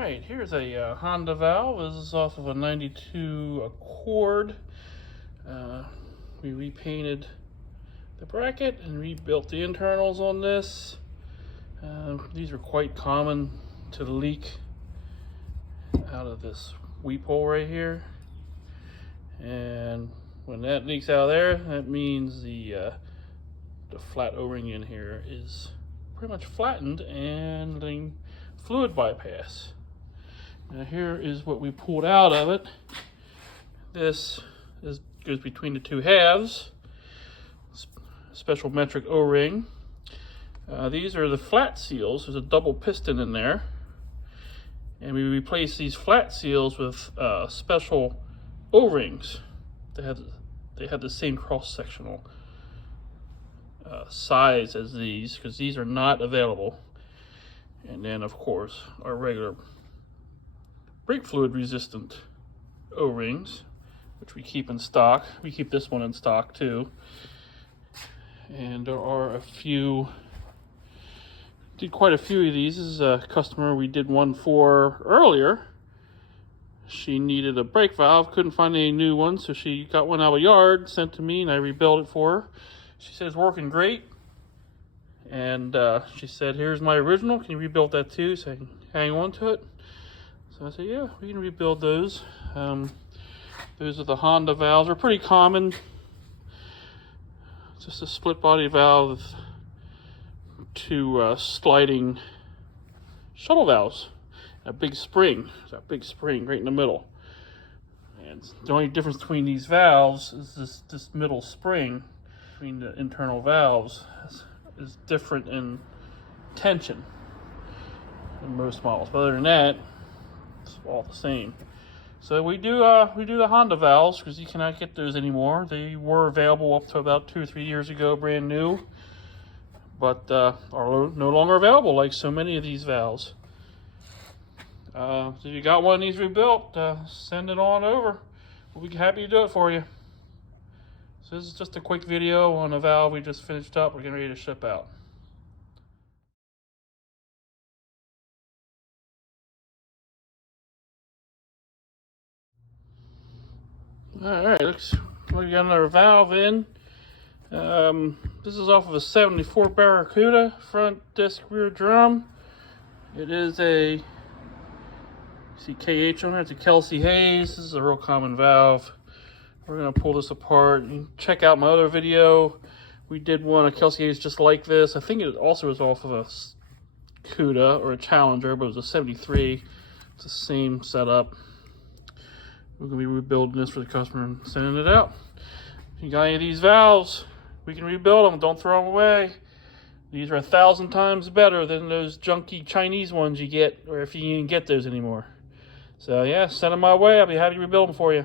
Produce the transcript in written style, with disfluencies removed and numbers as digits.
Alright, here's a Honda valve. This is off of a 92 Accord. We repainted the bracket and rebuilt the internals on this. These are quite common to leak out of this weep hole right here. And when that leaks out of there, that means the flat O-ring in here is pretty much flattened and letting fluid bypass. Now here is what we pulled out of it. This goes between the two halves. Special metric O-ring. These are the flat seals. There's a double piston in there. And we replace these flat seals with special O-rings. They have the same cross-sectional size as these, because these are not available. And then of course our regular brake fluid resistant O-rings, which we keep in stock. We keep this one in stock too. And there are a few, did quite a few of these. This is a customer we did one for earlier. She needed a brake valve, couldn't find any new ones, so she got one out of a yard, sent to me, and I rebuilt it for her. She said it's working great. And she said, here's my original, can you rebuild that too, so I can hang on to it? So I said, yeah, we can rebuild those. Those are the Honda valves. They're pretty common. It's just a split body valve with two sliding shuttle valves. A big spring. There's a big spring right in the middle. And the only difference between these valves is this middle spring between the internal valves is different in tension in most models. But other than that, it's all the same. So we do the Honda valves because you cannot get those anymore. They were available up to about 2 or 3 years ago, brand new, but are no longer available like so many of these valves. So if you got one of these rebuilt, send it on over. We'll be happy to do it for you. So this is just a quick video on a valve we just finished up. We're getting ready to ship out. Alright, looks like we got another valve in. This is off of a 74 Barracuda, front disc, rear drum. It is a, see KH on it, it's a Kelsey Hayes. This is a real common valve. We're going to pull this apart. You can check out my other video. We did one, a Kelsey Hayes just like this. I think it also was off of a Cuda or a Challenger, but it was a 73. It's the same setup. We're going to be rebuilding this for the customer and sending it out. If you got any of these valves, we can rebuild them. Don't throw them away. These are 1,000 times better than those junky Chinese ones you get, or if you even get those anymore. So yeah, send them my way. I'll be happy to rebuild them for you.